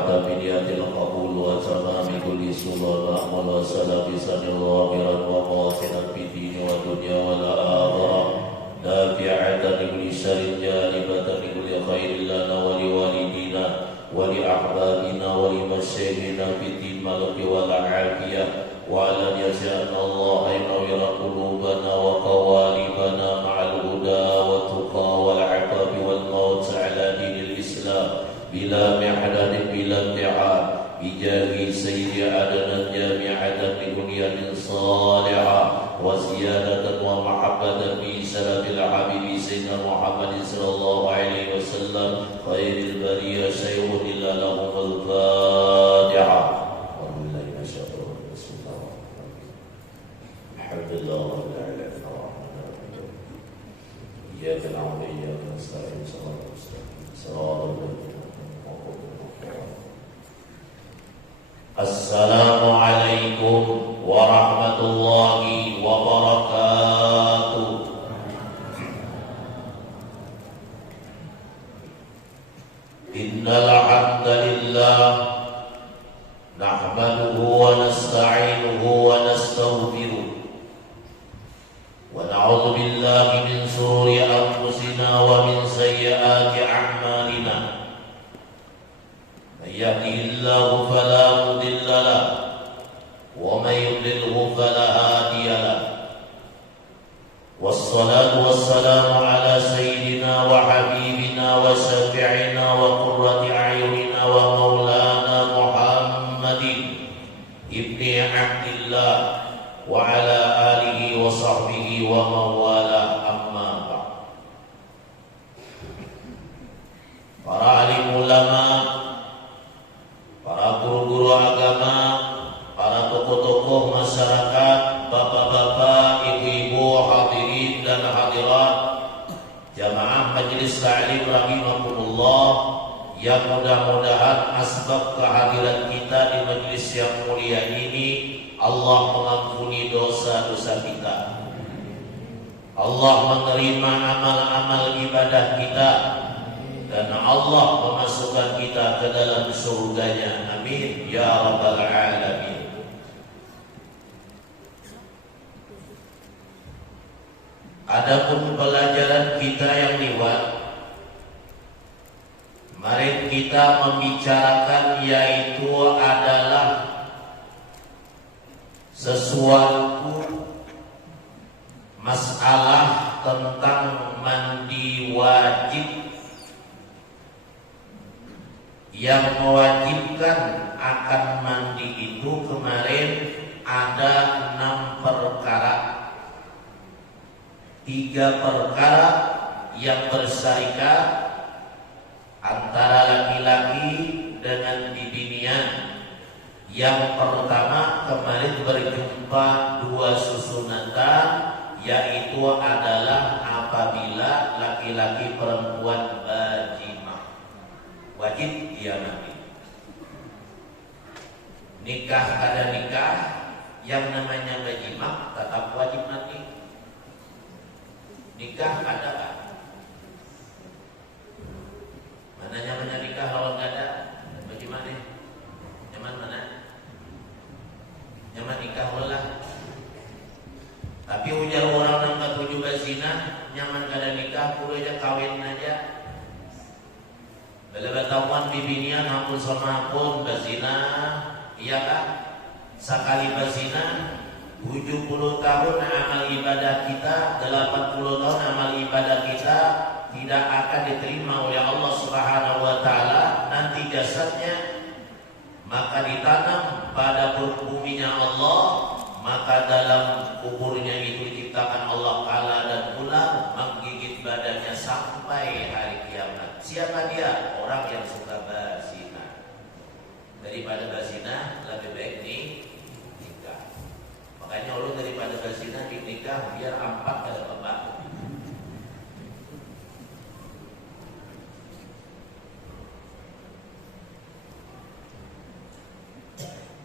Biniyatil qabul wa tamami kulli sulul amal wa salam bisanil wabiran wa qasiran bidini wa dunya wa la akhirah nafi'atan li kulli syarin jalibatan li kulli khairin lana wa li walidina wa li ahbabina wa li masyayikhina fiddin malaki wa la afiyah wa ala yasa'na Allah aynawira qulubana wa qawalibana ma'al huda wa tuqa wal aqabi wal maut ala dinil islam bila mi'adadin bila ti'ad bijahi sayyidi adanan jami'atan di bunyatin salihah wa ziyadatan wa mahabbatan bi salatil habibi sayyidina Muhammadin sallallahu alaihi wasallam khairil bariyah sayyidun illa lahumul fatihah wa billahi masya'allah bismillah alhamdulillah wa billahi iyyaka na'budu wa iyyaka nasta'in Assalamualaikum warahmatullahi wabarakatuh. Innal hamdalillah nahmaduhu wa nasta'inuhu wa nastaghfiruh wa na'udzu billahi min shururi anfusina wa min sayyiati a'malina. يهده الله فلا مضل له ومن يضلله فلا هادي له والصلاة والسلام على سيدنا وحبيبنا وشفيعنا وقرة أعيننا ومولانا محمد ابن عبد الله وعلى آله وصحبه ومن والاه أما بعد. Para alim ulama, para guru-guru agama, para tokoh-tokoh masyarakat, bapak-bapak, ibu-ibu, hadirin dan hadirat, jamaah majelis ta'lim rahimakumullah, yang mudah-mudahan asbab kehadiran kita di majelis yang mulia ini Allah mengampuni dosa-dosa kita, Allah menerima amal-amal ibadah kita, dan Allah memasukkan kita ke dalam surganya. Amin ya rabbal alamin. Adapun pelajaran kita yang lewat, mari kita membicarakan yaitu adalah sesuatu masalah tentang mandi wajib, yang mewajibkan akan mandi itu kemarin ada 6 perkara. 3 perkara yang bersarikat antara laki-laki dengan bibinian. Yang pertama kemarin berjumpa 2 susunatan, yaitu adalah apabila laki-laki perempuan wajib dia mandi. Nikah ada nikah, yang namanya berjima tetap wajib mandi. Nikah ada kan? Mana namanya nikah kalau nggak ada berjima nih? Nyaman mana? Nyaman nikah lah. Tapi ujar orang yang nggak tujuh berzina, nyaman kada nikah, kudu aja kawin aja. Bila bertawan bibinian hampun sama hampun berzina, iya kan? Sekali berzina 70 tahun amal ibadah kita, 80 tahun amal ibadah kita tidak akan diterima oleh Allah Subhanahu wa taala. Nanti jasadnya maka ditanam pada buminya Allah, maka dalam kuburnya itu diciptakan Allah kala dan ular menggigit badannya sampai hari kiamat. Siapa dia? Orang yang suka berzina. Daripada berzina lebih baik nikah. Makanya Allah daripada berzina nikah biar ampak kada pembantu.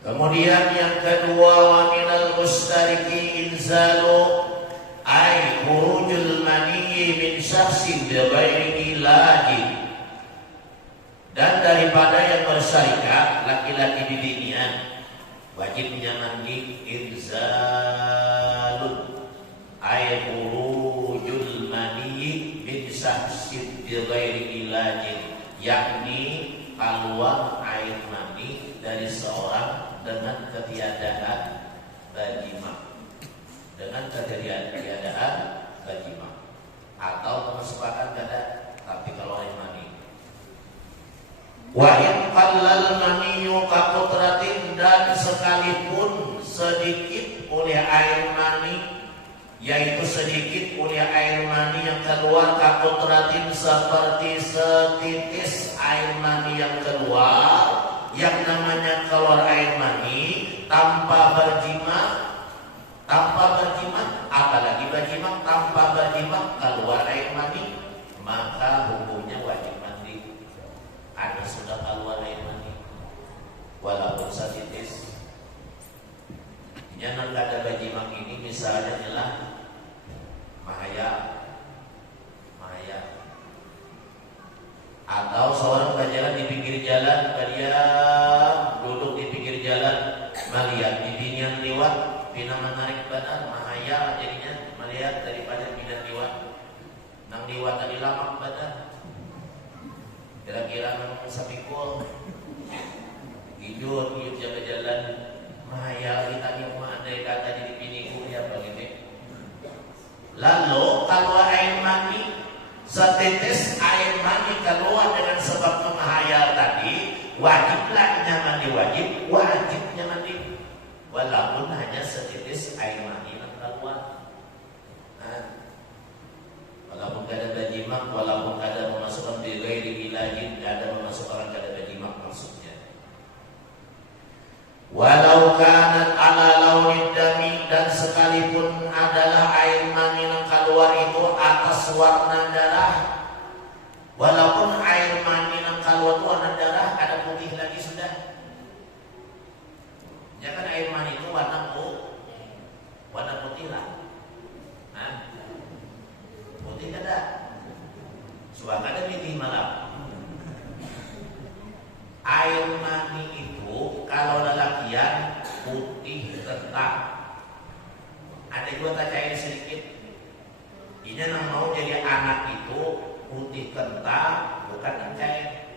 Kemudian yang kedua, wa minal mustariki inzalu ay khurujul mani min syakhsin bi ghairi ilajin. Dan daripada yang bersyarikat laki-laki bibinian wajibnya mandi inzalun ay khurujul mani min sahsid bi ghairi ilajin, yakni keluar air mani dari seorang dengan ketiadaan bajimah, dengan ketiadaan bajimah atau kemesepakatan kata tapi kalau air mani. Wa in qallal maniyu ka qutratin, dan sekalipun sedikit oleh air mani, yaitu sedikit oleh air mani yang keluar ka qutratin seperti setitis air mani yang keluar, yang namanya keluar air mani tanpa berjima, apalagi berjima, tanpa berjima keluar air mani, maka hukumnya wajib mandi. Ada sudah keluar air mani walaupun setitis. Jangan ada bajimang ini misalnya adalah mahaya, atau seorang berjalan di pinggir jalan, dia duduk di pinggir jalan melihat bibinian lewat, pina menarik badan mahaya jadinya melihat daripada bibinian lewat, nang lewat tadi lama badan. Kira-kira memang sapikul hidup jalan-jalan mahayal kita yang andai kata jadi biniku ya begini. Lalu kalau air mani, setetes air mani keluar dengan sebab menghayal tadi, wajiblah mandi, wajibnya mandi walaupun hanya setetes air mani yang keluar. Walaupun kada bajimak, walaupun kada memasukkan bi ghairi ilajin, kada memasukkan kada bajimak maksudnya. Walau kanat ala launid dami, dan sekalipun adalah air mani yang keluar itu atas warna darah, walaupun air mani yang keluar itu warna darah, ada putih lagi sudah. Jangan air mani itu warna putih lah. Putih kada, suara putih malam. Air mani itu kalau lelakian putih kental. Ada juga cair sedikit. Ini yang mau jadi anak itu putih kental, bukan cair.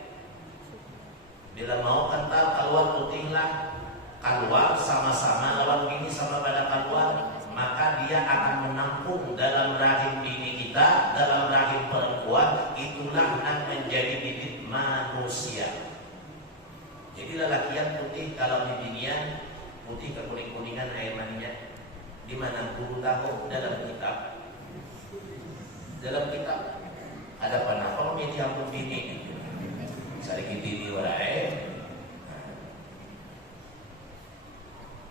Bila mau kental keluar putihlah, keluar sama-sama lawan bini sama pada keluar, maka dia akan menampung dalam rahim bini kita, dalam rahim perempuan, itulah yang menjadi bibit manusia. Jadi lelakian putih, kalau bibinian putih kekuning-kuningan air maninya. Di mana guru tahu dalam kitab? Dalam kitab ada panah meti ampun bini. Sedikit di warai.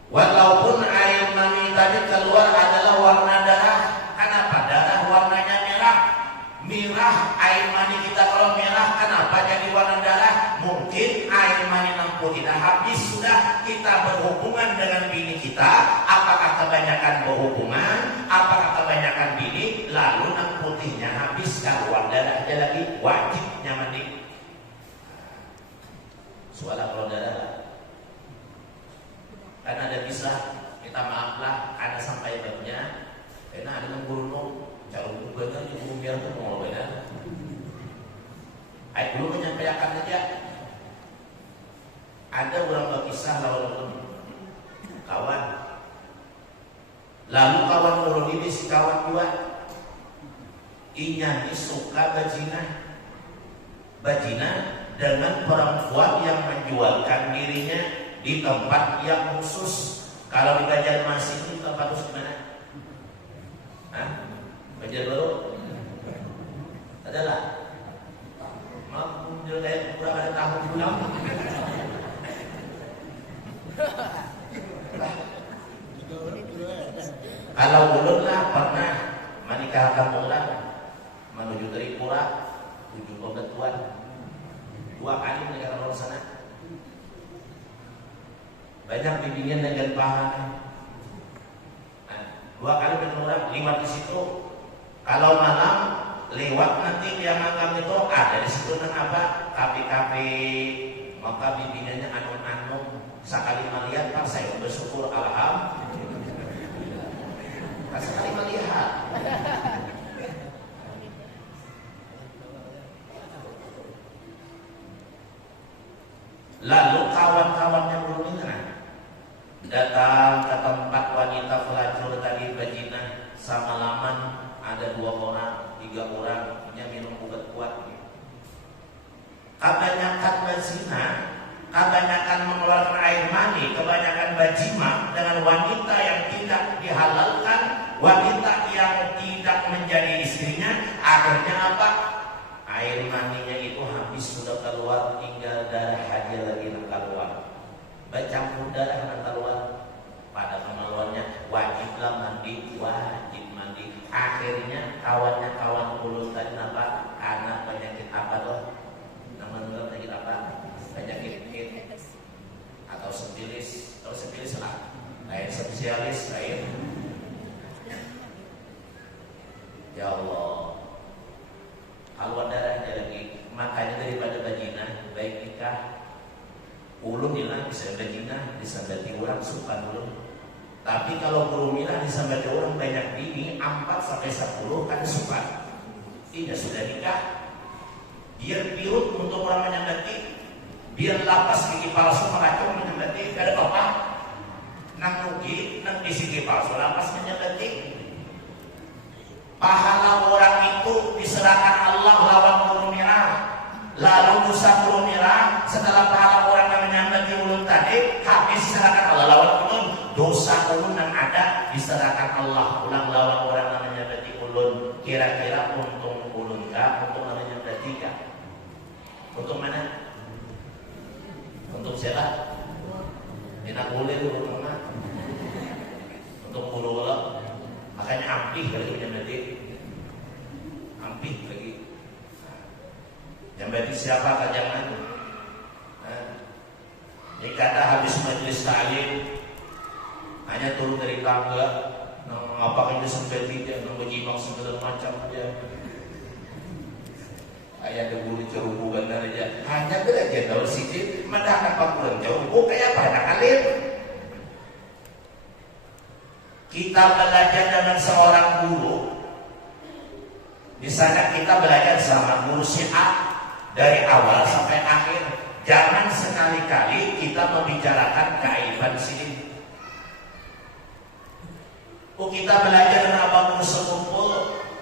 Walaupun air mani tadi keluar adalah warna darah, kenapa darah warnanya merah? Merah air mani kita kalau merah, kenapa jadi warna darah? Mungkin air mani nampu tidak habis sudah kita berhubungan dengan bini kita. Apakah kebanyakan berhubungan? Apakah kebanyakan bini? Lalu nang putihnya habis, keluar darahnya lagi, wajibnya mandi. Soalnya kalau darah karena ada kisah, kita maaflah, ada sampai babnya, karena ada yang guru cara benar yang guru biar itu mau benar. Ayo dulu menyampaikan saja. Ada orang berkisah lawan kawan, lalu kawan ulun ini si kawan dua, inya suka bajina dengan perempuan yang menjualkan dirinya di tempat yang khusus. Kalau di Banjarmasin itu tempat khusus mana? Banjarbaru adalah mampu menjelai beberapa tahun pulang. Kalau ulun lah pernah menikahkan orang menuju Tripura, tujuh pembetuan, 2 kali menikahkan orang sana. Banyak bimbingan dengan pahala. 2 kali bertemu orang, 5 di situ. Kalau malam lewat nanti dia makan itu ada di situ nang apa kafe-kafe, maka bibinya anu-anu sekali melihat Pak saya bersyukur alhamdulillah. Sekali melihat. Lalu kawan-kawannya belum datang ke tempat wanita pelacur tadi bajinah sama laman, ada 2 orang, 3 orang punya minum obat kuat. Kebanyakan berzina, kebanyakan mengeluarkan air mani, kebanyakan bajimah dengan wanita yang tidak dihalalkan, wanita yang tidak menjadi istrinya. Akhirnya apa? Air maninya itu habis sudah keluar, tinggal darah aja lagi yang keluar. Bercampur darah yang keluar. Pada kemaluannya wajiblah mandi, wajib mandi. Akhirnya kawan pulutan apa? Karena penyakit apa tuh? Namanya penyakit apa? Penyakit atau sepilis, atau sepilis lah. Lain spesialis, lain. Ya Allah. Haluan darahnya lagi. Makanya daripada bajinah baik nikah ulun hilang bisa bajinah disambati orang suka ulun. Tapi kalau berumilah disambati orang banyak bini 4-10 kan suka. Tidak sudah nikah. Biar pirut untuk orang menyambati, biar lapas gigi palsu meracun menyambati, gak ada apa-apa. Nang rugi, nang isi gigi palsu lapas menyambati. Pahala orang itu diserahkan Allah lawan burung merah. Lalu dosa burung merah setelah pahala orang yang menyambati ulun tadi habis diserahkan Allah lawan ulun. Dosa ulun yang ada diserahkan Allah ulang lawan orang yang menyambati ulun. Kira-kira untung ulun kah? Untung yang menyambati kah? Untung mana? Untung siapa? Enak boleh ulun mana? Untung burung Allah. Makanya ampih kali menyambati, ampih lagi. Yang berarti siapa kan jangan? Ini kata habis majelis taklim hanya turun dari tangga, ngapain itu sampai tidak, menjimang segala macam aja. Ayah ada bulu cerubu benar aja. Hanya belajar daun sidik, mendapat pakulan cerubu kayak pada alim. Kita belajar dengan seorang guru. Di sana kita belajar sama guru si A dari awal sampai akhir. Jangan sekali-kali kita membicarakan keaiban sini. Kita belajar dengan abang guru sekumpul.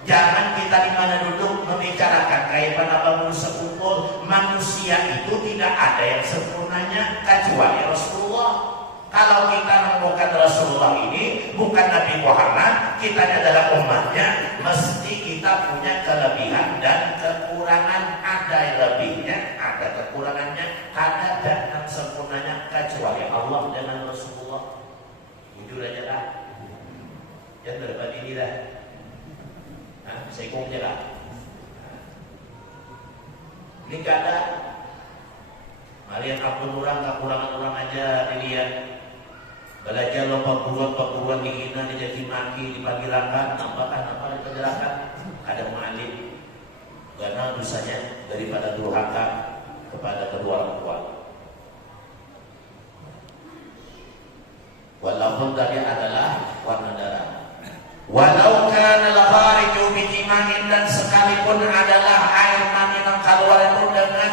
Jangan kita di mana duduk membicarakan keaiban abang guru sekumpul. Manusia itu tidak ada yang sempurnanya kecuali Rasulullah. Kalau kita menemukan Rasulullah ini bukan Nabi Muhammad, kita adalah umatnya, mesti kita punya kelebihan dan kekurangan. Ada lebihnya, ada kekurangannya, ada dan yang sempurnanya kecuali Allah dengan Rasulullah. Jujur aja lah. Jangan berdebat ini dah. Saya ikut aja lah. Ini gak ada. Mari yang kekurangan orang aja dilihat. Belajar lo perguruan dihina, dicaci maki, dipagirakan, apa dipagirakan. Ada mu'alim karena dosanya daripada durhaka kepada kedua orang tua. Walaupun tadi adalah warna darah. Walau kana al-khariju bi jimain, dan sekalipun adalah air mani yang keluar itu dengan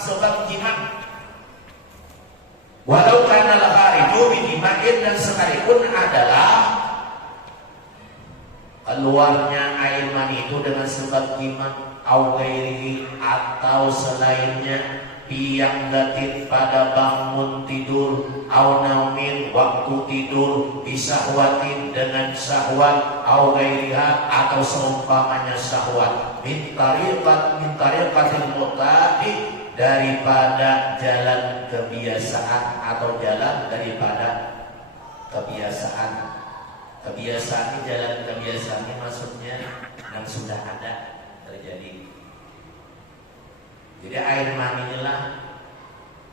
sebab jima. Walau kana al-khariju bi jimain, dan sekalipun adalah keluarnya air mani itu dengan sebab jima, au ghairihi, atau selainnya, biang datit pada bangun tidur, au naumin waktu tidur, bisahwatin dengan syahwat, au ghairiha atau seumpamanya syahwat, min tariqatil mutaqi, daripada jalan kebiasaan atau jalan daripada kebiasaan. Kebiasaan ini, jalan kebiasaan ini maksudnya yang sudah ada terjadi. Jadi air mani inilah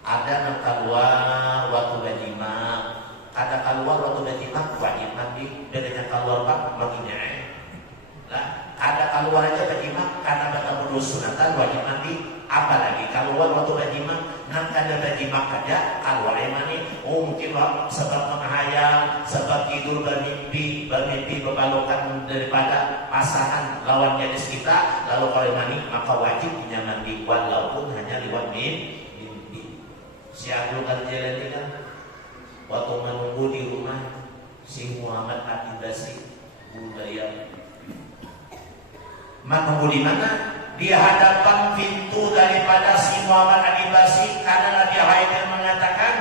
ada yang keluar waktu bajima, ada keluar waktu bajima wajib mandi, bedanya keluar pak maginya. Lah ada keluar aja berjima karena bertemu sunatan wajib mandi. Apalagi keluar waktu berjima nang kada berjima aja keluar mani. Oh mungkin sebab menghayal, sebab tidur bermimpi berbalokan daripada pasangan lawan jenis kita, lalu kalau mani maka wajib punya mandi walaupun hanya lewat mimpi. Si Abdul Qadir ini kan waktu menunggu di rumah si Muhammad Adibasi budaya menunggu di mana? Di hadapan pintu daripada si Muhammad Adibasi, karena Nabi Haidir mengatakan,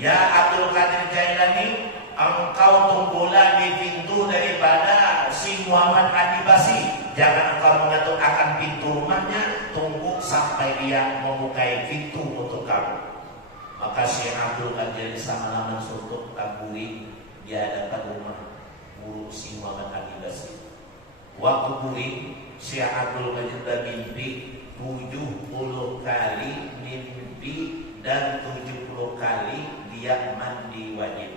ya Abdul Qadir Jailani, engkau tunggulah di pintu daripada si Muhammad Adibasi. Jangan engkau mengatur akan pintu rumahnya, tunggu sampai dia membukai pintu untuk kamu. Maka si Abdul Qadir sama-sama suntuk taburi di hadapan rumah guru si Muhammad Adibasi. Waktu buri si Abdul Qadir bermimpi 70 kali mimpi dan 70 kali dia mandi wajib.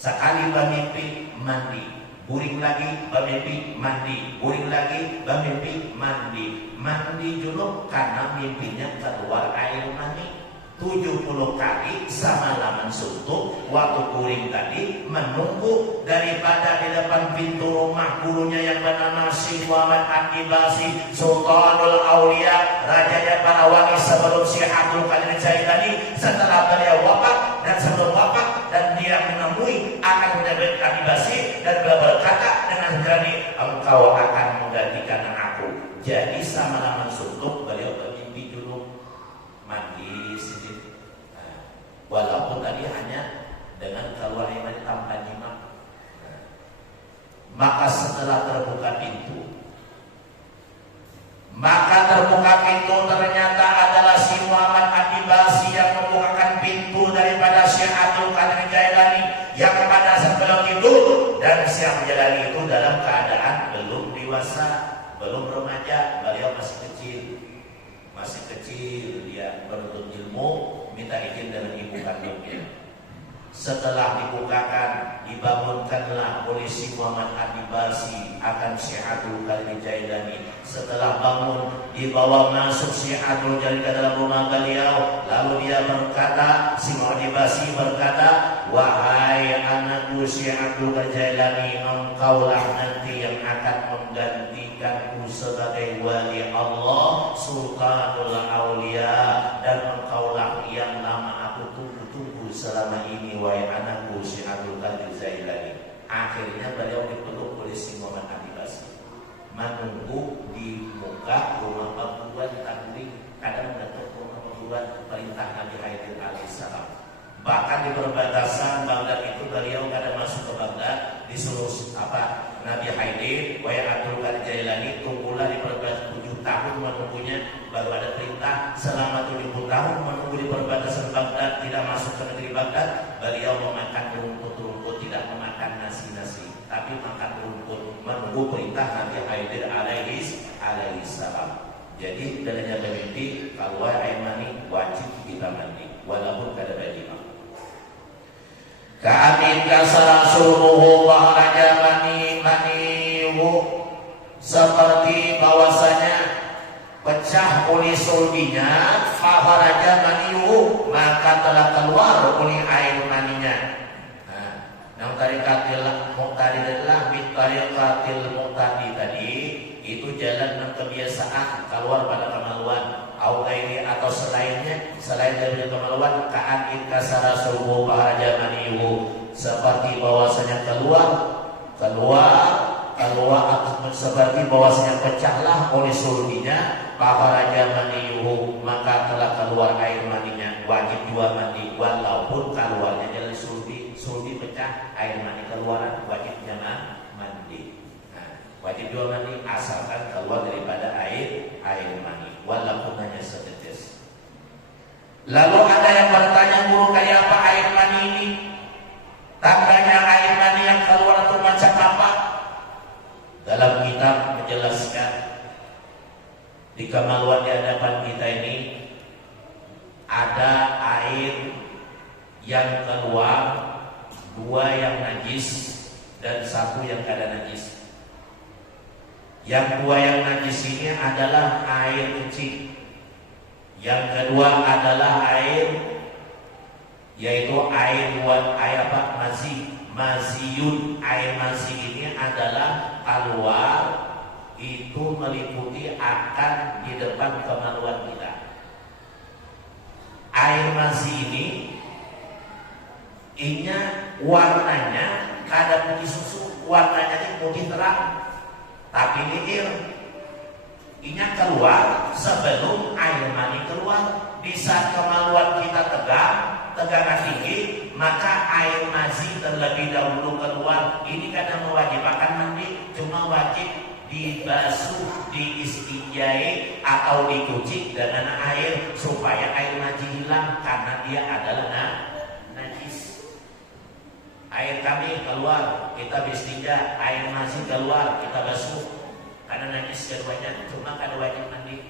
Sekali bermimpi mandi, buring lagi bermimpi mandi, buring lagi bermimpi mandi. Mandi junub karena mimpinya keluar air mani. 70 kali sama-sama suntuk. Waktu kuring tadi menunggu daripada di depan pintu rumah gurunya yang bernama si Muhammad Adibasi, Sultanul Aulia, rajanya para wali sebelum si Abdul Qadir Jailani. Setelah beliau wafat dan sebelum wafat, dan dia menemui akan menjadi Adibasi dan beliau berkata dengan berani, engkau akan menggantikan aku. Jadi sama-sama suntuk beliau bermimpi dulu mandi sedikit. Walaupun tadi hanya dengan keluar iman tanpa jima. Maka setelah terbuka pintu, ternyata adalah si Muhammad Adibasi yang membukakan pintu daripada Syekh Abdul Qadir Jailani yang pada sebelum itu, dan Syekh Jailani itu dalam keadaan belum dewasa, belum remaja, beliau masih kecil dia menuntut ilmu, minta izin dengan ibu kandungnya. Setelah dibukakan, dibangunkanlah oleh si Muhammad Adibasi akan Syekh Abdul Qadir Jailani. Setelah bangun, dibawa masuk Syekh Abdul Qadir ke dalam rumah beliau. Lalu dia berkata, si Muhammad Adibasi berkata, wahai anakku Syekh Abdul Qadir Jailani, engkaulah nanti yang akan menggantikanku sebagai wali Allah, Sultanul Aulia, dan engkaulah yang lama aku tunggu-tunggu selama ini, wahai anakku Syekh Abdul Qadir Jailani. Akhirnya beliau dipeluk oleh si Muhammad Adibasi, menunggu di muka rumah pembuat Tabligh, kadang mendapat rumah pembuat perintah Nabi Haidir alaihissalam. Bahkan di perbatasan Baghdad itu beliau kadang masuk ke Baghdad, disuruh Nabi Haidir, wahai Abdul Qadir Jailani, tunggulah di perbatasan 7 tahun menunggunya, baru ada perintah selama 70 tahun menunggu di perbatasan Baghdad, tidak masuk ke negeri Baghdad. Beliau memakan rumput-rumput, tidak memakan nasi-nasi, tapi makan rumput, menunggu perintah Nabi Haidir alaihissalam. Jadi dalilnya bermimpi kalau air mani wajib kita mandi walaupun kada bajimah. Ka'amin kasara suruhu bahraja manihu, seperti bahwasanya pecah oleh sulbinya, faharaja manihu, maka telah keluar oleh air maninya. Yang tarikatil muqtadilah bitariqatil muqtadi tadi itu jalan dan kebiasaan keluar pada kemaluan, atau selainnya, selain dari kemaluan. Ka'an inkasara subuh baharaja manihu, seperti bahwasanya keluar atau seperti bahwasanya pecahlah oleh sulbinya, baharaja manihu, maka telah keluar air maninya. Wajib dua mandi walaupun keluarnya dari sulbi pecah, air mani keluaran, wajibnya mandi. Wajib dua mandi asalkan keluar daripada air mani walaupun hanya setetes. Lalu ada yang bertanya, guru, kayak apa air mani ini? Tandanya air mani yang keluar itu macam apa? Dalam kitab menjelaskan di kemaluan di hadapan kita ini ada air yang keluar, 2 yang najis dan 1 yang kada najis. Yang dua yang najis ini adalah air kencing. Yang kedua adalah air, yaitu air apa? Maziyun. Air mazi ini adalah keluar, itu meliputi akan di depan kemaluan kita. Air mazi ini warnanya kada putih susu, warnanya ini putih terang, tapi liir. Inya keluar sebelum air mani keluar. Di saat kemaluan kita tegangan tinggi, maka air mazi terlebih dahulu keluar. Ini kadang mewajibkan mandi, cuma wajib dibasuh, diistinjai atau dicuci dengan air supaya air mazi hilang, karena dia adalah najis. Air kami keluar, kita istinja, air mazi keluar, kita basuh, karena najis keduanya, cuma kada wajib mandi.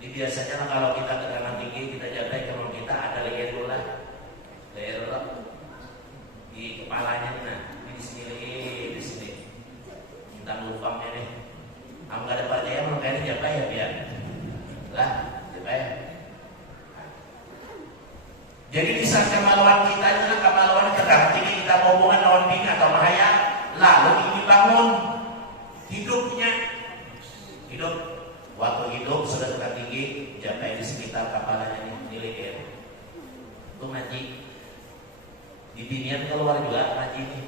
Jadi biasanya kalau kita tegangan tinggi, kita jaga kalau kita ada leher di kepalanya nih, di sini. Kita lubangnya nih. Kamu gak ada percaya mau kayak jaga ya biar lah, jaga ya. Jadi di saat kemaluan kita itu kemaluan tegangan tinggi, kita mau hubungan lawan bini atau bahaya, lalu ini bangun hidupnya. Waktu hidup sudah tekan tinggi, jaga di sekitar kepalanya di leher. Itu najis. Di binian keluar juga najis.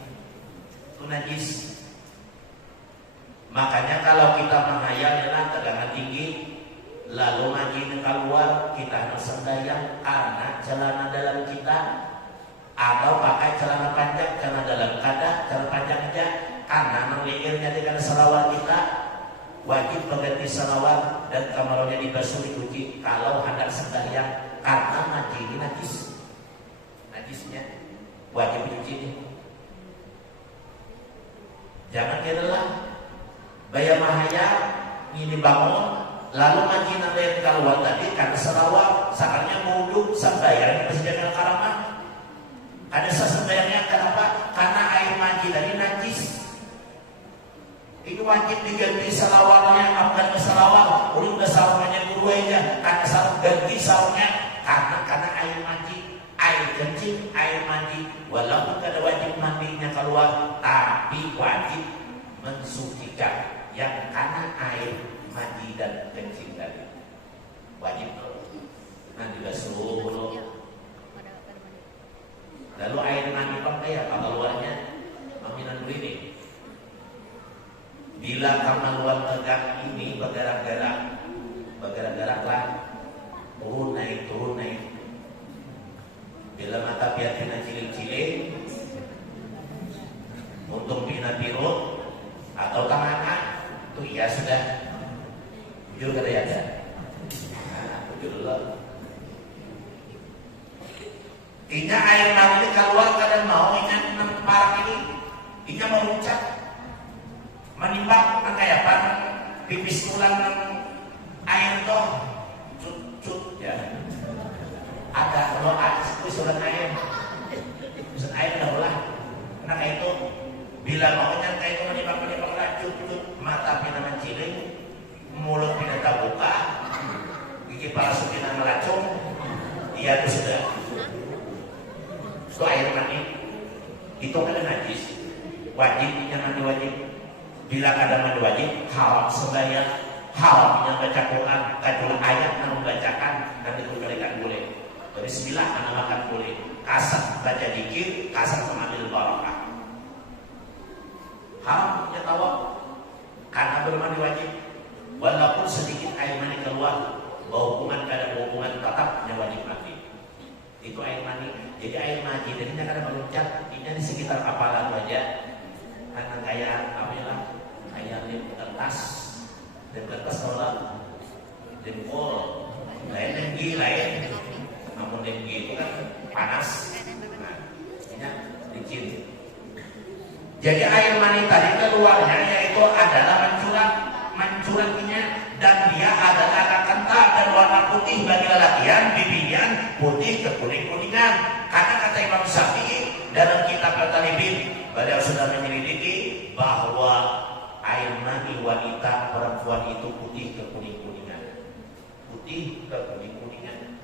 Itu najis. Makanya kalau kita menghayal tegangan tinggi, lalu najis keluar, kita harus sembahyang karena celana dalam kita, atau pakai celana panjang, celana dalam celana panjang aja, karena lehernya dengan selawat kita. Wajib mengganti salawat dan kamaronya dibasuh dicuci kalau hendak sembahyang, karena mandi ini najisnya wajib dicuci. Jangan kiralah bayar mahaya ini bangun lalu mandi nanti keluar tadi karena salawat, sakarnya wudhu sembahyang masih jangan karaman. Ada sembahyangnya kenapa? Karena air mandi tadi najis. Itu wajib diganti salawatnya, amkan salawat. Udah salawatnya guru aja, karena salawat ganti salawatnya karena air mandi, air kencing, air mandi. Walaupun kada wajib mandinya keluar, tapi wajib mensucikan yang karena air mandi dan kencing tadi. Wajib nanti basuh. Lalu air mandi pakai apa keluarnya? Maminan dulu ini. Bila kemaluan tegak ini bergerak-gerak lah, turun naik. Bila mata piatina cilik-cilik, untuk pina biru atau tangan, itu ya sudah. Jujur kada ya ada. Jujur dulu. Inya air mani keluar kada mau, inya parah ini, inya memuncak. Menimbang kayak apa pipis tulang air toh cut ya ada kalau ada surat air lah karena itu bila maunya kayak itu menimbang cut mata pina menciling, mulut pina terbuka, gigi palsu pina melacung, iya itu sudah itu air mani itu kan najis, wajibnya mandi wajib. Bila kada mandi wajib, haram sembahyang, haramnya baca Quran, kadul ayat yang membacakan dan dikembalikan boleh. Bismillah menamakan boleh. Kasar baca zikir, kasar mengambil barakah. Haramnya tawaf karena bermandi wajib. Walaupun sedikit air mani keluar, berhubungan kada berhubungan tetapnya wajib mandi. Itu air mani. Jadi air mani jadinya kada meloncat, ini di sekitar kepala aja. Karena kayak apa ya? Kayak lem kertas tolak jempol lain namun denggi itu kan panas, nah ini dingin. Jadi air mani tadi keluarnya yaitu adalah mencuratnya, dan dia adalah agak kental dan warna putih bagi lelakian, bibinya putih kekuning-kuningan. Karena kata Imam Syafi'i dalam kitab Al-Talibin, beliau sudah menyelidiki bahwa air mani wanita perempuan itu putih ke kuning-kuningan. Putih ke kuning-kuningan.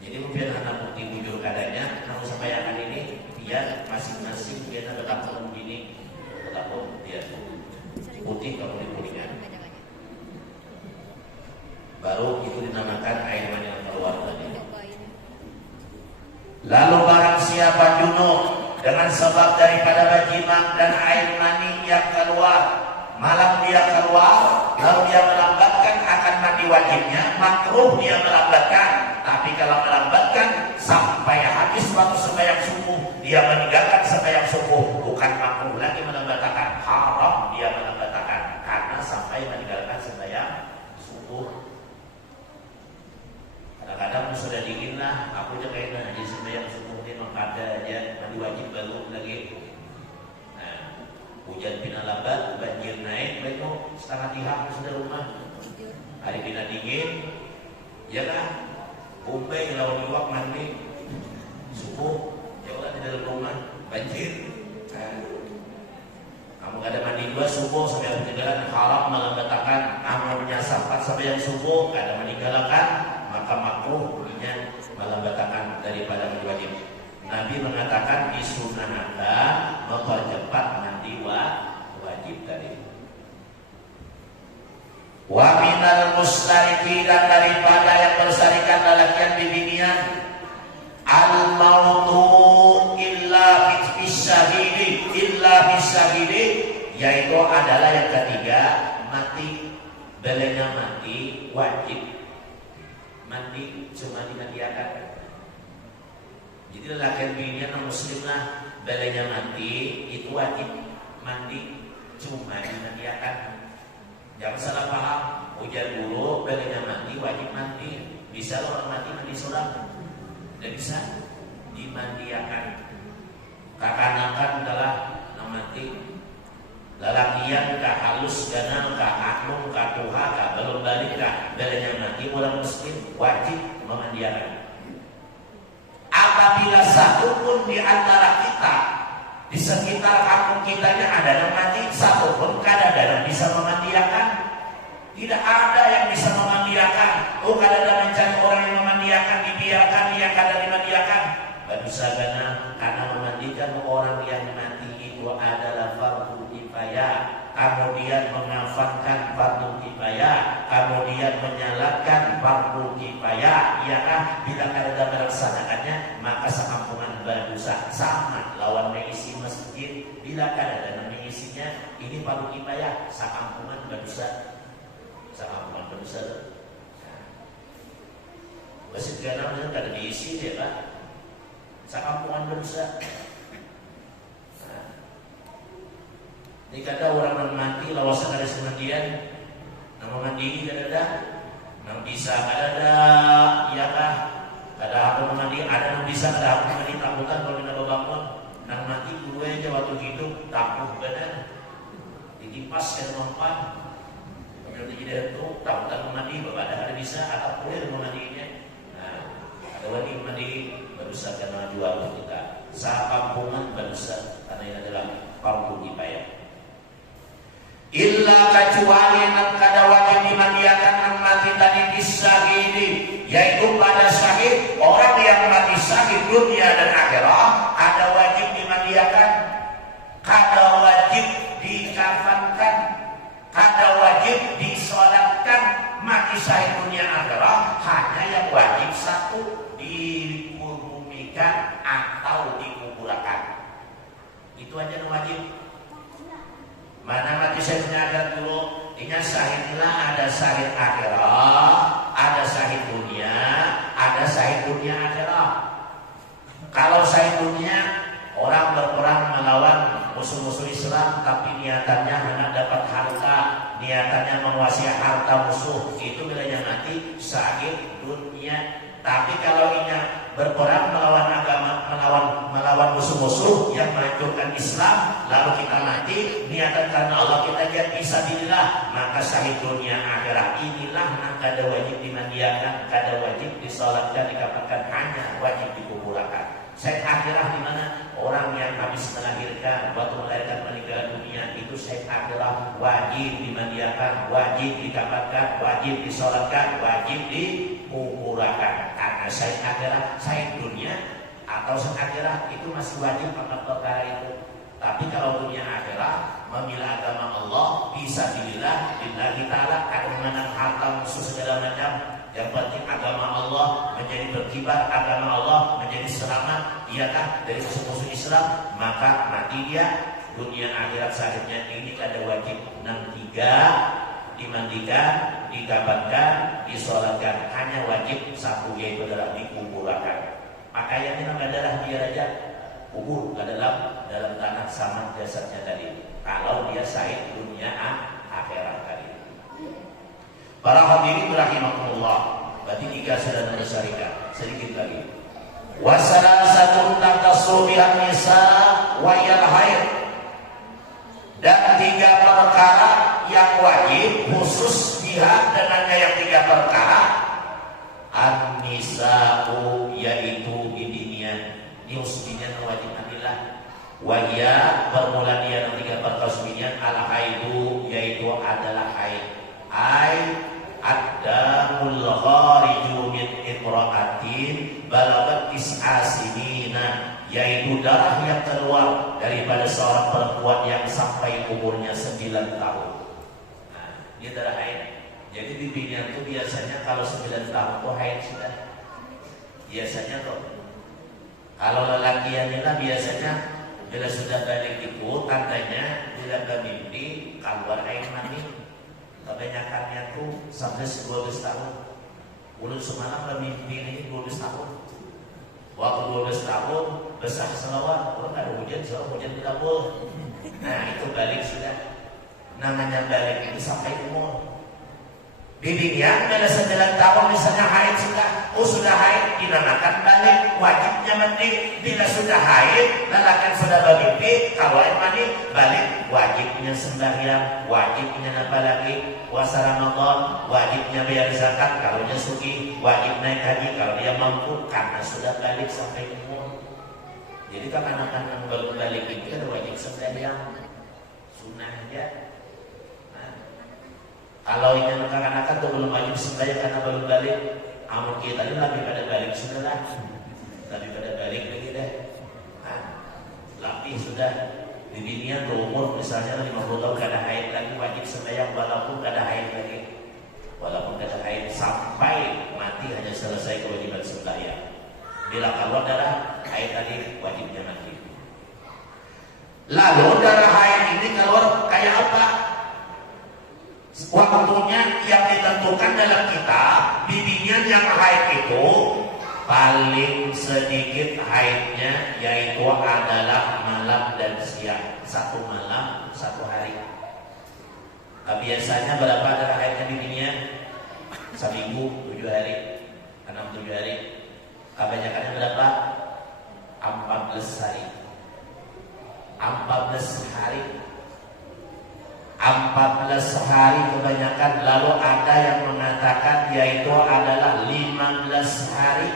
Jadi mungkin anak putih bujur kadanya, kalau sampaikan ini biar masing-masing biar betapa begini, betapa dia putih ke kuning-kuningan. Baru itu dinamakan air mani yang keluar tadi. Lalu barang siapa junub dengan sebab daripada berjima dan air mani yang keluar, malam dia keluar, lalu dia melambatkan akan mandi wajibnya, makruh dia melambatkan. Tapi kalau melambatkan sampai habis waktu sembahyang subuh, dia meninggalkan sembahyang subuh, bukan makruh lagi melambatkan, haram dia melambatkan karena sampai meninggalkan sembahyang subuh. Kadang-kadang sudah dingin lah, aku aja kayaknya di sembahyang subuh ini mengkada aja, mandi wajib baru lagi. Nah, hujan pina lambat, banjir naik, baik setengah tihak sudah rumah. Hari pina dingin, ya kan? Bombay lawan iwak mandi subuh, ya udah di dalam rumah banjir. Kamu ada mandi dua subuh sampai meninggalkan haram melambatkan amalnya sampai yang subuh, ada meninggalkan maka makruhnya melambatkan daripada mandi wajib. Nabi mengatakan disunahkan mempercepat mandi wajib tadi. Wa minal mustariki, dan daripada yang bersarikan lalakian bibinian, al mautu illa bisahidi, yaitu adalah yang ketiga mati. Belenya mati wajib mandi, cuma dimandiakan. Jadi lalakian bibinian non muslim lah, belenya mati itu wajib mandi, cuma dimandiakan. Jangan salah paham, hujan dulu, belenya mati, wajib mandi. Bisa orang mati sulam? Tidak bisa, dimandiakan. Kakanakan adalah mati. Lalakian kah halus, ganal kah, aklum kah, tuha kah, belum balik kah, belenya mati, orang muslim wajib memandiakan. Apabila satu pun di antara kita, di sekitar kampung kitanya ada yang mati, satu pun kadang-kadang bisa memandiakan. Tidak ada yang bisa memandiakan. Oh, kadang-kadang mencari orang yang memandiakan, dibiarkan dia kadang dimandiakan. Gak bisa karena memandikan orang yang mati itu adalah fardu kifayah. Kemudian mengafatkan fardu kifayah, kemudian menyalatkan fardu kifayah. Ya kan? Bila kadang melaksanakannya, maka sekampungan berdosa. Sama lawan mengisi masjid. Bila kadang mengisinya, ini fardu kifayah, sekampungan berdosa. Sekampungan berdosa. Masjid ganam itu kada diisi dia Pak. Sekampungan berdosa. Ini kata orang yang mati lawasan ada semandian, nama mandi kada ada, nama bisa kada ada, iya kah? Kada aku mandi, ada nama bisa kada aku mandi takutan kalau nak bangun, nama mati gue aja waktu hidup takut badan, dikipas dan mempan, kemudian tidak itu takutan mandi, bapak ada bisa, atau boleh memandinya. Nah, ada wajib mandi berusaha karena jual kita, sakampungan berusaha karena ini adalah fardu kifayah. Illa kecuali nan kada wajib dimandiakan nan mati tadi disahidi, yaitu pada syahid orang yang mati syahid dunia dan akhirat ada wajib dimandiakan, kada wajib dikafankan, kada wajib disolatkan. Mati syahid dunia akhirat hanya yang wajib satu, dikubumikan atau dikuburkan. Itu aja yang wajib. Mana mati syahidnya ada dulu, ini syahidlah ada syahid akhirat, ada syahid dunia, ada syahid dunia akhirat. Kalau syahid dunia, orang berperang melawan musuh-musuh Islam, tapi niatannya hanya dapat harta, niatannya menguasai harta musuh, itu bilanya mati syahid dunia. Tapi kalau ini berperang melawan agama, melawan musuh-musuh yang menghancurkan Islam, lalu kita mati niatan karena Allah, kita lihat fisabilillah, maka syahid dunia akhirat inilah yang kada wajib dimandiakan, kada wajib disolatkan, dikafankan, hanya wajib dikuburkan. Said akhirah di mana? Orang yang habis melahirkan, waktu melahirkan meninggal dunia itu said akhirah wajib dimandiakan, wajib dikafatkan, wajib disolatkan, wajib dikuburkan. Karena said akhirah, said dunia atau said akhirah itu masih wajib akan perkara itu. Tapi kalau dunia akhirat membela agama Allah, bisa dililah billahi ta'ala, ada menang harta musuh segala macam. Yang penting agama Allah menjadi berkibar, agama Allah menjadi selamat, iyakah dari musuh-musuh Islam, maka mati dia. Dunia akhirat sakitnya ini ada wajib 63, dimandikan, dikabankan, disolatkan. Hanya wajib satu, yaitu adalah dikuburkan. Pakaiannya nggak darah biar aja kubur ke dalam tanah sama jasadnya tadi. Kalau dia sahid dunia akhirat tadi. Para hadirin rahimakumullah, berarti 3 sudah tersyarikat. Sedikit lagi. Wasalasatun lam tasru bihan nisa wa yal haid. Dan 3 perkara yang wajib khusus biha dengannya yang 3 perkara. An-nisa'u, yaitu bidinian. Nius bidinian wajib adalah wahya bermula dia 3 perkara bidinian al haidu, yaitu adalah haid. Ad-damul khariju min imra'atin balagat is'asinina, yaitu darah yang keluar daripada seorang perempuan yang sampai umurnya 9 tahun. Nah, dia darah haid. Jadi bibinya itu biasanya kalau 9 tahun itu haid sudah. Biasanya tuh. Kalau lelaki yang ini biasanya bila sudah balik itu tandanya bila bermimpi keluar air mani. Kebanyakannya tuh sampai 12 tahun. Ulun semalam bermimpi ini 12 tahun. Waktu 12 tahun besar selawat, orang ada hujan, soal hujan tidak boleh. Nah itu balik sudah. Namanya balik itu sampai umur. Bibinya bila 9 tahun misalnya haid sudah haid, dinamakan balik, wajibnya mandi. Bila sudah haid, lelakan sudah bermimpi, kalau haid mandi, balik, wajibnya sembahyang, wajibnya apa lagi? Puasa Ramadan, wajibnya bayar zakat, kalau dia suki, wajib naik haji kalau dia mampu, karena sudah balik sampai umur. Jadi kan anak-anak yang baru balik itu ada wajib sembahyang, sunnah aja. Kalau ingin anak-anak tuh belum wajib sembahyang karena baru balik, amal kita ini lebih pada balik sudah lah, lebih pada balik lagi deh. Lebih sudah di dunia berumur misalnya 50 tahun kada haid lagi, wajib sembahyang walaupun kada haid lagi, walaupun kada haid sampai mati hanya selesai kewajiban sembahyang. Bila keluar darah haid tadi wajibnya mati. Lalu darah haid ini keluar kayak apa? Waktunya yang ditentukan dalam kitab, bibinya yang haid itu paling sedikit haidnya yaitu adalah malam dan siang, 1 malam 1 hari. Biasanya berapa darah haidnya bibinya? Seminggu 7 hari, 6-7 hari. Kebanyakannya berapa? 14 hari. 14 hari. 14 hari kebanyakan. Lalu ada yang mengatakan yaitu adalah 15 hari.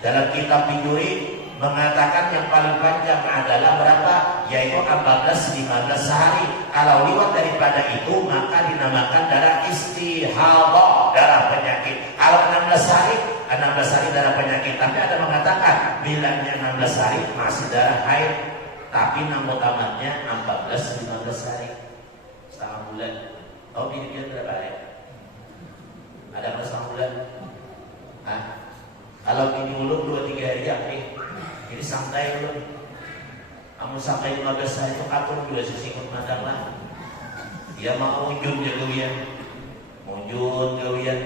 Dalam kitab Biduri mengatakan yang paling panjang adalah berapa? Yaitu 14-15 hari. Kalau lewat daripada itu maka dinamakan darah istihadah, darah penyakit. Kalau 16 hari darah penyakit. Tapi ada mengatakan bilangnya 16 hari masih darah haid, tapi nama utamanya 14-15 hari. Setengah bulan. Tahu bini berapa hari? Ada apa setengah bulan? Hah? Kalau bini ulun 2-3 hari ya, jadi santai ulun. Kamu sampai 15 hari itu atur juga sesikut madang lah. Dia mau unjun dia gawian. Unjun gawian.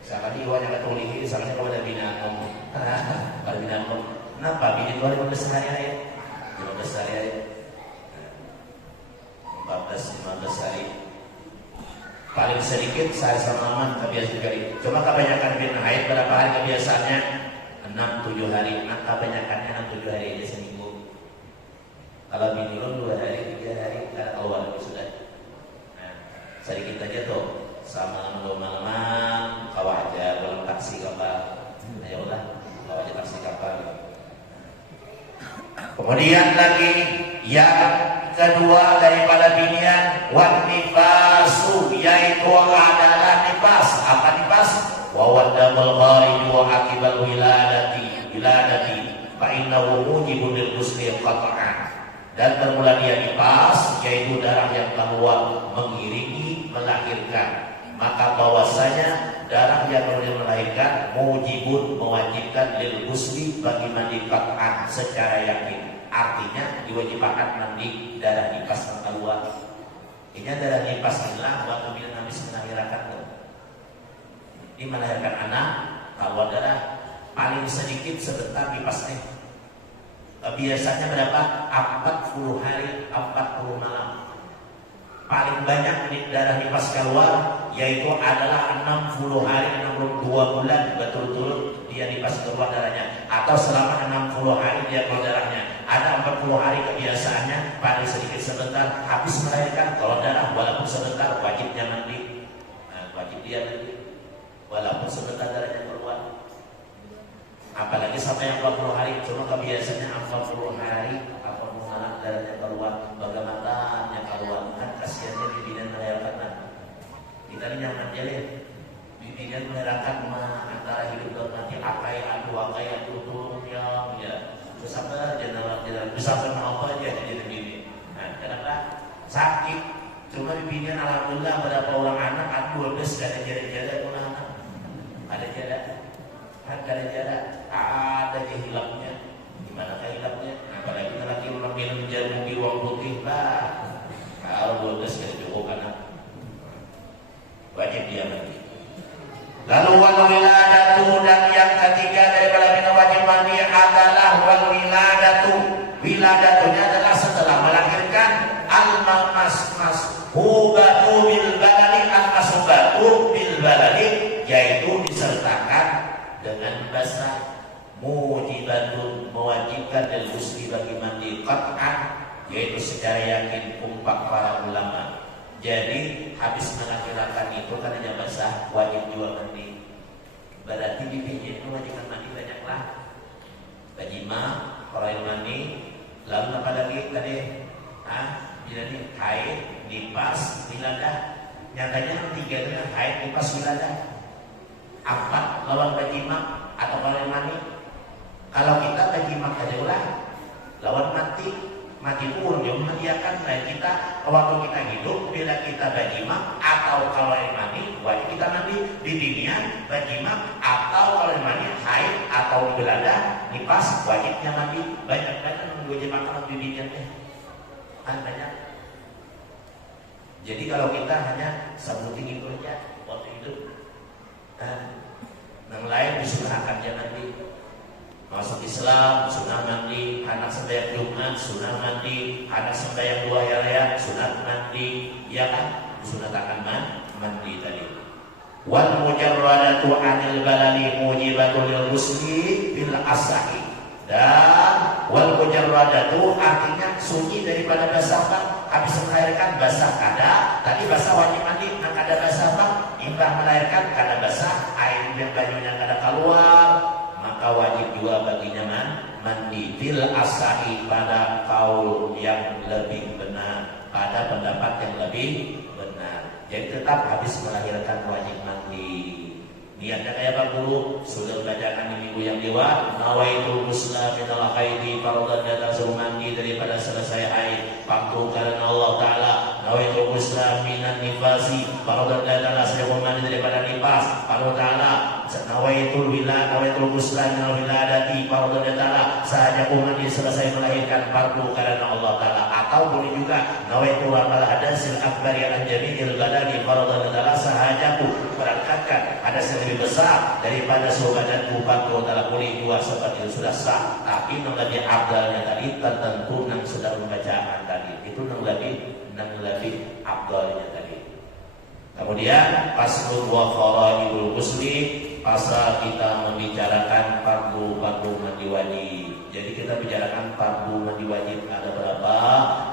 Misalkan iwanya katulihi, misalnya kalau ada binatang. Ada binatang. Kenapa? Bini 15 hari aja. 15 hari aja. 14-15 hari. Paling sedikit sehari semalam kebiasaan kali. Cuma kebanyakan bin haid berapa hari kebiasaannya? 6-7 hari. Nah kebanyakannya 6-7 hari aja seminggu. Kalau bini lu 2 hari, 3 hari kada keluar sudah. Nah, sedikit aja tuh. Sama malam-malam kau aja belum taksi kapal. Ayolah, kau aja taksi kapal. Kemudian lagi yang kedua daripada binian wan nifasu, yaitu adalah nifas. Apa nifas? Wa wadamul kharij wa akibal wiladati fa innahu mujibun lil ghusli qat'an. Dan bermula dia nifas, yaitu darah yang keluar mengiringi melahirkan, maka bahwasanya darah yang kemudian melahirkan mujibun, mewajibkan lil ghusli, bagi mandi qat'an secara yakin. Artinya diwajibkan mandi darah nifas yang keluar. Ini darah nifas inilah waktu bila habis melahirkan. Ini melahirkan anak, kalau darah paling sedikit sebentar nifasnya. Biasanya berapa? 40 hari, 40 malam. Paling banyak darah nifas keluar yaitu adalah 60 hari, 62 bulan betul-betul dia nifas keluar darahnya, atau selama 60 hari dia keluar darahnya. Ada 40 hari kebiasaannya paling sedikit sebentar habis melahirkan kalau darah, walaupun sebentar wajibnya mandi. Wajib dia mandi walaupun sebentar darahnya keluar. Apalagi sampai yang 40 hari, cuma kebiasaannya 40 hari, 40 malam darahnya keluar. Bagaimana keluar? Kan kasihannya bibinan melahirkan. Kita ini nyaman aja ya. Bibinan melahirkan antara hidup dan mati, akai adu tolong ya. Terus apa jenazah bisa apa aja jadi begini. Nah, kenapa? Sakit. Cuma bibinan alhamdulillah berapa orang anak adu bes ada jarak-jarak orang anak. Ada jarak. Ada jarak. Ada hilapnya. Gimana hilapnya? Apalagi lagi orang minum jarum di ruang putih lah. Kalau 12 kali cukup anak wajib dia mandi. Lalu wal wiladatu, dan yang ketiga daripada bina wajib mandi adalah wal wiladatu. Wiladatunya adalah setelah melahirkan al-masmas hubatu bil baladi, al-masubatu bil baladi, yaitu disertakan dengan basah. Mujibatun, mewajibkan dan ghusli bagi mandi qat'an, yaitu secara yakin umpak para ulama. Jadi habis melahirkan itu karena basah wajib juga mandi. Berarti bibinya itu wajibkan mandi banyaklah. Bajima, kalau yang mandi, lalu apa lagi tadi? Jadi haid, nifas, wiladah. Nyatanya 3 itu haid, nifas, wiladah. 4 lawan bajima atau kalau yang mandi. Kalau kita bajima aja lawan mati pun yang mendiakan kita waktu kita hidup, bila kita bajima atau kalau yang mandi wajib kita mandi di dunia bajima, atau kalau yang mandi haid atau wiladah nifas wajibnya mandi. Banyak mewajibkan bibinya kan banyak. Jadi kalau kita hanya sebutin itu aja waktu hidup, yang lain disunahkan dia mandi. Masuk Islam, sunnah mandi. Anak sembahyang Jumat, sunnah mandi. Anak sembahyang 2 hari, sunnah mandi. Ya kan? Disunahkan mandi tadi. Wal mujarradatu anil balali mujibatul lil ghusli bil asahi. Dan wal mujarradatu artinya suci daripada basah kan? Habis melahirkan basah kada. Tadi basah wajib mandi, kada basah kan? Imbah melahirkan kada basah, air yang banyunya kada keluar, maka wajib juga baginya mandi bil asahi, pada kaul yang lebih benar, pada pendapat yang lebih benar. Jadi tetap habis melahirkan wajib mandi. Niatnya kayak apa dulu? Sudah bacakan di minggu yang lewat. Nawaitul ghusla minal haidi, fardhan dan suruh mandi daripada selesai haid. Faktu karena Allah Ta'ala. Nawaitul ghusla minan nifasi, fardhan dan suruh mandi daripada nifas. Allah Ta'ala. Nawaitul ghusla minal wiladati, fardhan dan sahaja mandi selesai melahirkan, faktu karena Allah Ta'ala. Atau boleh juga nawaitul amal hadasil akbari an jami'il badani, fardhan dan sahaja berangkatkan hadas yang lebih besar daripada badanku, faktu adalah boleh juga seperti itu sudah sah. Tapi yang lebih abdalnya tadi tertentu yang sudah membacaan tadi itu yang lebih abdalnya tadi. Kemudian faslun wa faraidul ghusli, pasal kita membicarakan fardu mandi wajib. Jadi kita bicarakan fardu mandi wajib ada berapa,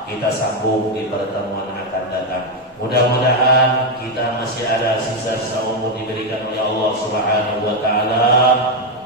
kita sambung di pertemuan akan datang. Mudah-mudahan kita masih ada sisa seumur diberikan oleh Allah Subhanahu wa taala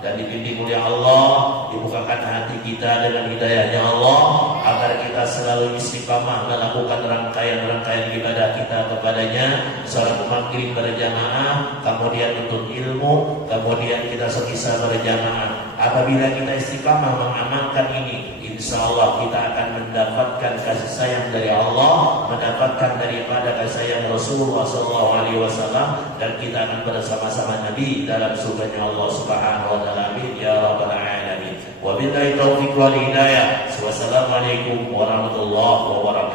dan dibimbing oleh Allah, dibukakan hati kita dengan hidayahnya Allah, agar kita selalu istiqamah melakukan rangkaian-rangkaian ibadah kita kepadanya, salat maghrib berjamaah, kemudian untuk ilmu, kemudian kita semisal berjamaah. Apabila kita istiqamah mengamalkan ini, insya Allah kita akan mendapatkan kasih sayang dari Allah, mendapatkan daripada kasih sayang Rasulullah SAW, dan kita akan bersama-sama Nabi dalam surganya Allah Subhanahu wa taala. Amin ya rabbal alamin. Wabillahi taufiq wal hidayah. Wassalamualaikum warahmatullahi wabarakatuh.